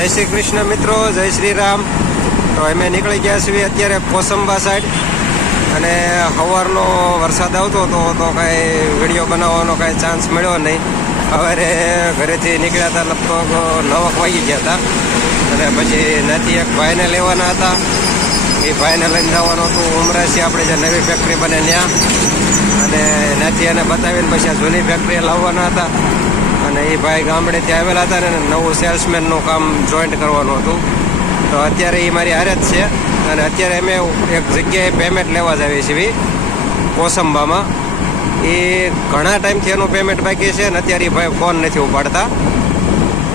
જય શ્રી કૃષ્ણ મિત્રો, જય શ્રી રામ. તો અમે નીકળી ગયા છીએ અત્યારે કોસંબા સાઈડ, અને સવારનો વરસાદ આવતો હતો તો કાંઈ વિડીયો બનાવવાનો કાંઈ ચાન્સ મળ્યો નહીં. સવારે ઘરેથી નીકળ્યા હતા, લગભગ 9 વાગી ગયા હતા, અને પછી ત્યાંથી એક ભાઈને લેવાના હતા. એ ભાઈને લઈને જવાનું હતું ઉમરાસી, આપણે જે નવી ફેક્ટરી બને ત્યાં, અને ત્યાંથી એને બતાવીને પછી આ જૂની ફેક્ટરી લાવવાના હતા. અને એ ભાઈ ગામડેથી આવેલા હતા ને નવું સેલ્સમેનનું કામ જોઈન્ટ કરવાનું હતું. તો અત્યારે એ મારી હારે જ છે, અને અત્યારે અમે એક જગ્યાએ પેમેન્ટ લેવા જ આવીએ છીએ કોસંબામાં. એ ઘણા ટાઈમથી એનું પેમેન્ટ બાકી છે, ને અત્યારે એ ભાઈ ફોન નથી ઉપાડતા.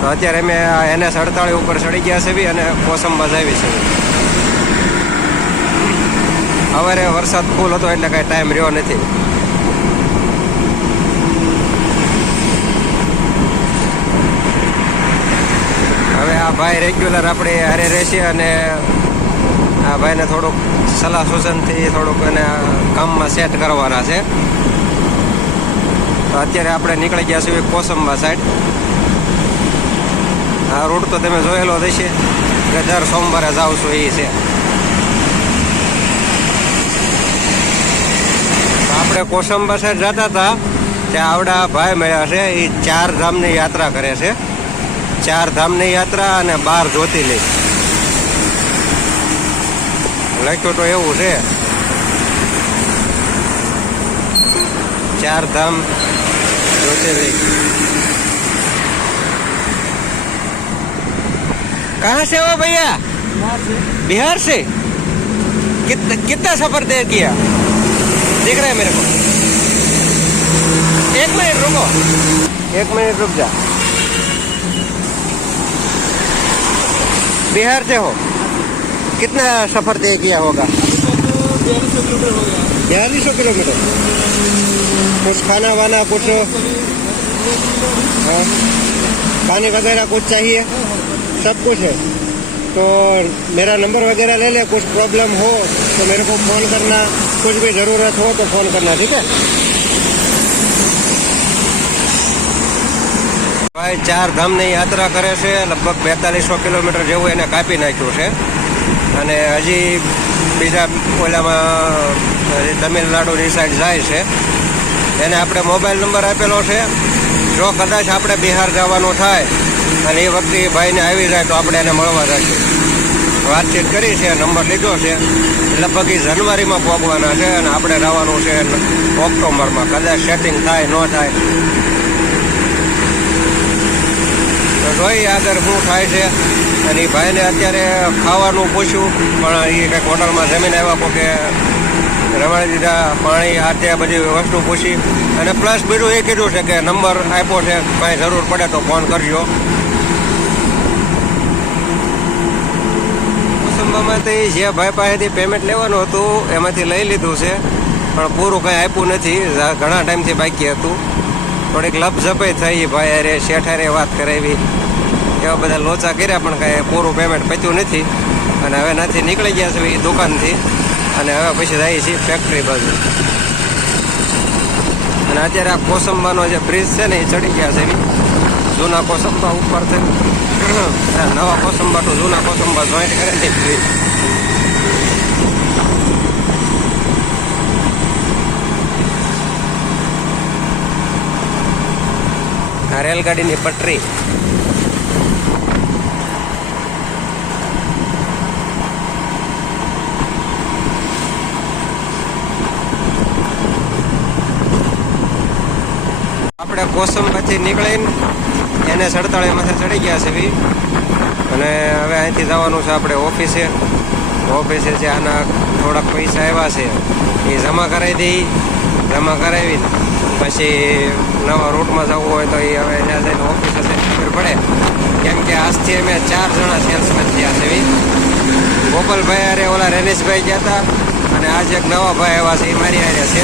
તો અત્યારે અમે NS48 ઉપર ચડી ગયા છીએ અને કોસંબા જ આવી છે. સવારે વરસાદ ફૂલ હતો એટલે કાંઈ ટાઈમ રહ્યો નથી. હવે આ ભાઈ રેગ્યુલર આપણે હારે રહેશે, અને આ ભાઈને થોડુંક સલાહ સૂચનથી થોડુંક એને કામમાં સેટ કરવાના છે. તો અત્યારે આપણે નીકળી ગયા છીએ કોસંબા સાઈડ. આ રૂટ તો તમે જોયેલો જ હશે કે દર સોમવારે જાઉં છું એ છે. આપણે કોસંબા સાઈડ જતા હતા ત્યાં આવડા ભાઈ મળ્યા છે. એ 4 ધામની યાત્રા કરે છે. 4 ધામની યાત્રા અને 12 જ્યોતિર્લિંગ લખ્યું તો એવું છે. 4 ધામ ज्योतिर्लिंग. कहाँ से हो भैया? बिहार से. कितना सफर तय किया? दिख रहा है मेरे को. 1 मिनट रुको, 1 मिनट रुक जा. बिहार से हो? कितना सफर तय किया होगा? 4200 किलोमीटर. कुछ खाना वाना कुछ पानी वगैरह कुछ चाहिए? सब कुछ है. तो मेरा नंबर वगैरह ले ले. कुछ प्रॉब्लम हो तो मेरे को फ़ोन करना. कुछ भी ज़रूरत हो तो फ़ोन करना, ठीक है? ભાઈ 4 ધામની યાત્રા કરે છે. લગભગ 4200 કિલોમીટર જેવું એને કાપી નાખ્યું છે. અને હજી બીજા ઓલામાં તમિલનાડુની સાઈડ જાય છે. એને આપણે મોબાઈલ નંબર આપેલો છે. જો કદાચ આપણે બિહાર જવાનું થાય અને એ વખતે એ ભાઈને આવી જાય તો આપણે એને મળવા જઈશું. વાતચીત કરી છે, નંબર લીધો છે. લગભગ એ જાન્યુઆરીમાં પહોંચવાના છે, અને આપણે જવાનું છે ઓક્ટોબરમાં. કદાચ સેટિંગ થાય ન થાય તો જોઈએ આગળ શું થાય છે. અને એ ભાઈને અત્યારે ખાવાનું પૂછ્યું, પણ એ કંઈક હોટલમાં જમીને આવ્યા કે રમાડી દીધા. પાણી આ તે બધી વસ્તુ પૂછી, અને પ્લસ બીજું એ કીધું છે કે નંબર આપ્યો છે, કાંઈ જરૂર પડે તો ફોન કરજો. કોસંબામાંથી જે ભાઈ પાસેથી પેમેન્ટ લેવાનું હતું એમાંથી લઈ લીધું છે, પણ પૂરું કંઈ આપ્યું નથી. ઘણા ટાઈમથી બાકી હતું. થોડીક લપઝપાઈ થઈ ભાઈ અરે શેઠારે વાત કરાવી, એવા બધા લોચા કર્યા, પણ કાંઈ પૂરું પેમેન્ટ પત્યું નથી. અને હવે નથી નીકળી ગયા છે એ દુકાનથી, અને હવે પછી જાય છે ફેક્ટરી બાજુ. અને અત્યારે આ કોસંબાનો જે બ્રિજ છે ને એ ચડી ગયા છે. જૂના કોસંબા ઉપરથી નવા કોસંબા તો જૂના કોસંબા જોઈન્ટ કરે ને બ્રિજ. આ રેલગાડીની પટરી. આપણે કોસંબાથી નીકળીને NS48 માંથી ચડી ગયા છે, અને હવે અહીંથી જવાનું છે આપણે ઓફિસે. જે આના થોડાક પૈસા આવ્યા છે એ જમા કરાવી દઈ. જમા કરાવીને પછી નવા રૂટમાં જવું હોય તો એ હવે ત્યાં જઈને ઓફિસે ખબર પડે. કેમ કે આજથી અમે 4 જણા સેલ્સમેન થયા છે. ગોપાલભાઈ અરે ઓલા રેનેશભાઈ ગયા હતા, અને આજે એક નવા ભાઈ આવ્યા છે એ મારી આવ્યા છે.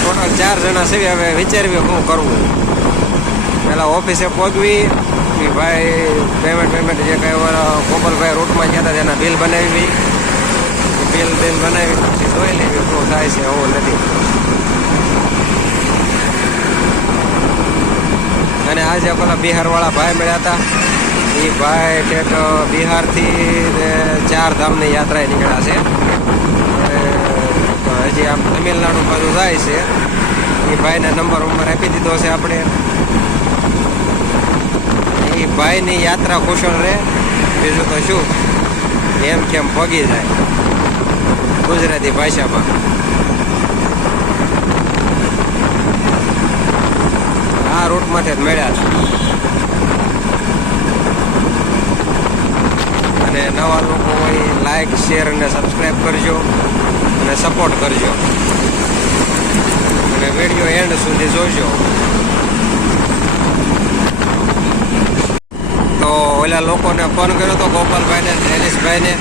ટોટલ 4 જણા છે. હવે વિચારવી શું કરવું. પહેલાં ઓફિસે પહોંચવી, એ ભાઈ પેમેન્ટ જે કંઈ ગોપાલભાઈ રૂટમાં ગયા હતા તેના બિલ બનાવી, બિલ બનાવી પછી જોઈ લેવી શું થાય છે, એવું નથી. અને આજે પેલા બિહારવાળા ભાઈ મળ્યા હતા, એ એ ભાઈ ઠેઠ બિહારથી ને 4 ધામની યાત્રાએ નીકળ્યા છે. હજી આમ તમિલનાડુ બાજુ જાય છે. એ ભાઈને નંબર આપી દીધો છે આપણે. એ ભાઈની યાત્રા કુશળ રહે, બીજું તો શું, એમ કેમ પગી જાય ગુજરાતી ભાષામાં. આ રૂટમાંથી જ મળ્યા છે. અને નવા લોકો હોય લાઈક, શેર અને સબસ્ક્રાઈબ કરજો અને સપોર્ટ કરજો અને વિડીયો એન્ડ સુધી જોજો. તો ઓલા લોકોને ફોન કર્યો હતો, ગોપાલભાઈને, જૈનેશભાઈને.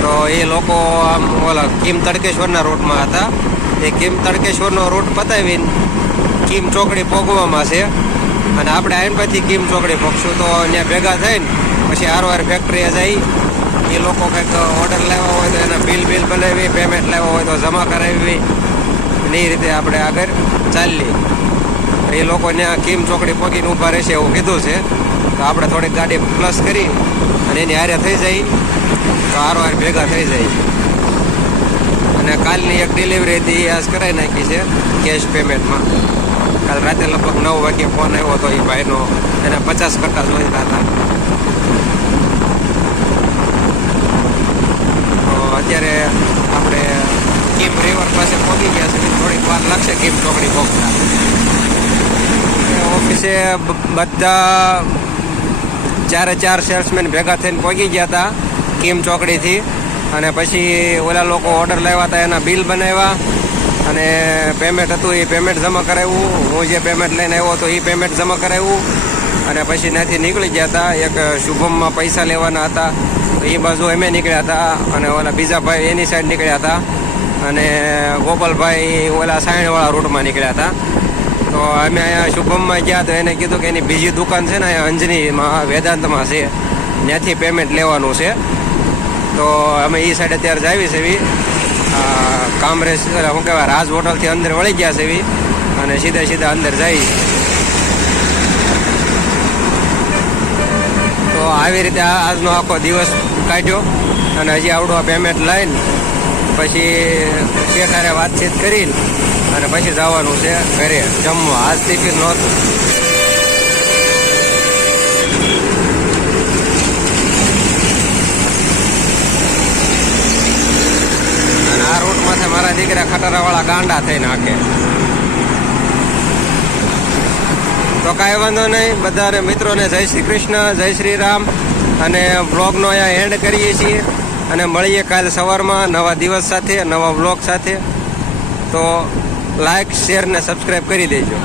તો એ લોકો આમ ઓલા કીમ તડકેશ્વરના રૂટમાં હતા. એ કીમ તડકેશ્વરનો રૂટ પતાવીને કીમ ચોકડી પહોંચવામાં છે. અને આપણે આઈનભાઈથી કીમ ચોકડી પહોંચશું. તો ત્યાં ભેગા થઈને પછી હારવાર ફેક્ટરીએ જઈ. એ લોકો કંઈક ઓર્ડર લાવ્યા હોય તો એના બિલ બનાવી, પેમેન્ટ લાવ્યા હોય તો જમા કરાવી. અને એ રીતે આપણે આગળ ચાલીએ. એ લોકો ત્યાં કીમ ચોકડી પહોંચીને ઊભા રહેશે એવું કીધું છે. તો આપણે થોડીક ગાડી પ્લસ કરી અને એની હારે થઈ જાય તો હારવાર ભેગા થઈ જાય. અને કાલની એક ડિલિવરી હતી એ આજ કરાવી નાખી છે કેશ પેમેન્ટમાં. કાલ રાતે લગભગ 9 વાગ્યે ફોન આવ્યો હતો એ ભાઈનો. એને 50% જોઈતા હતા. તો અત્યારે આપણે કીમ રિવર પાસે પહોંચી ગયા છે. થોડીક વાર લાગશે કીમ ચોકડી પહોંચતા. ઓફિસે બધા 4 સેલ્સમેન ભેગા થઈને પહોંચી ગયા હતા કીમ ચોકડીથી. અને પછી ઓલા લોકો ઓર્ડર લાવ્યા હતા એના બિલ બનાવ્યા અને પેમેન્ટ હતું એ પેમેન્ટ જમા કરાવ્યું. હું જે પેમેન્ટ લઈને આવ્યો હતો એ પેમેન્ટ જમા કરાવ્યું. અને પછી ત્યાંથી નીકળી ગયા હતા. એક શુભમમાં પૈસા લેવાના હતા તો એ બાજુ અમે નીકળ્યા હતા. અને ઓલા બીજા ભાઈ એની સાઈડ નીકળ્યા હતા. અને ગોપાલભાઈ ઓલા સાયણવાળા રૂટમાં નીકળ્યા હતા. તો અમે અહીંયા શુભમમાં ગયા તો એને કીધું કે એની બીજી દુકાન છે ને અહીંયા અંજનીમાં, વેદાંતમાં છે, ત્યાંથી પેમેન્ટ લેવાનું છે. તો અમે એ સાઈડ અત્યારે જાવી છે એવી કામરેજ, શું કહેવાય, રાજ હોટલથી અંદર વળી ગયા છે એવી. અને સીધા અંદર જઈ. તો આવી રીતે આજનો આખો દિવસ કાઢ્યો. અને હજી આવડું પેમેન્ટ લઈને પછી શેઠારે વાતચીત કરીને અને પછી જવાનું છે ઘરે જમવા. આજ ટિફિન નહોતું. અને આ રૂટમાંથી મારા દીકરા ખટારાવાળા ગાંડા થઈને નાખે. તો કાંઈ વાંધો નહીં. બધાને મિત્રોને જય શ્રી કૃષ્ણ, જય શ્રી રામ. અને બ્લોગનો અહીંયા એન્ડ કરીએ છીએ. અને મળીએ કાલે સવારમાં નવા દિવસ સાથે, નવા બ્લોગ સાથે. તો લાઈક, શેર ને સબસ્ક્રાઈબ કરી દેજો.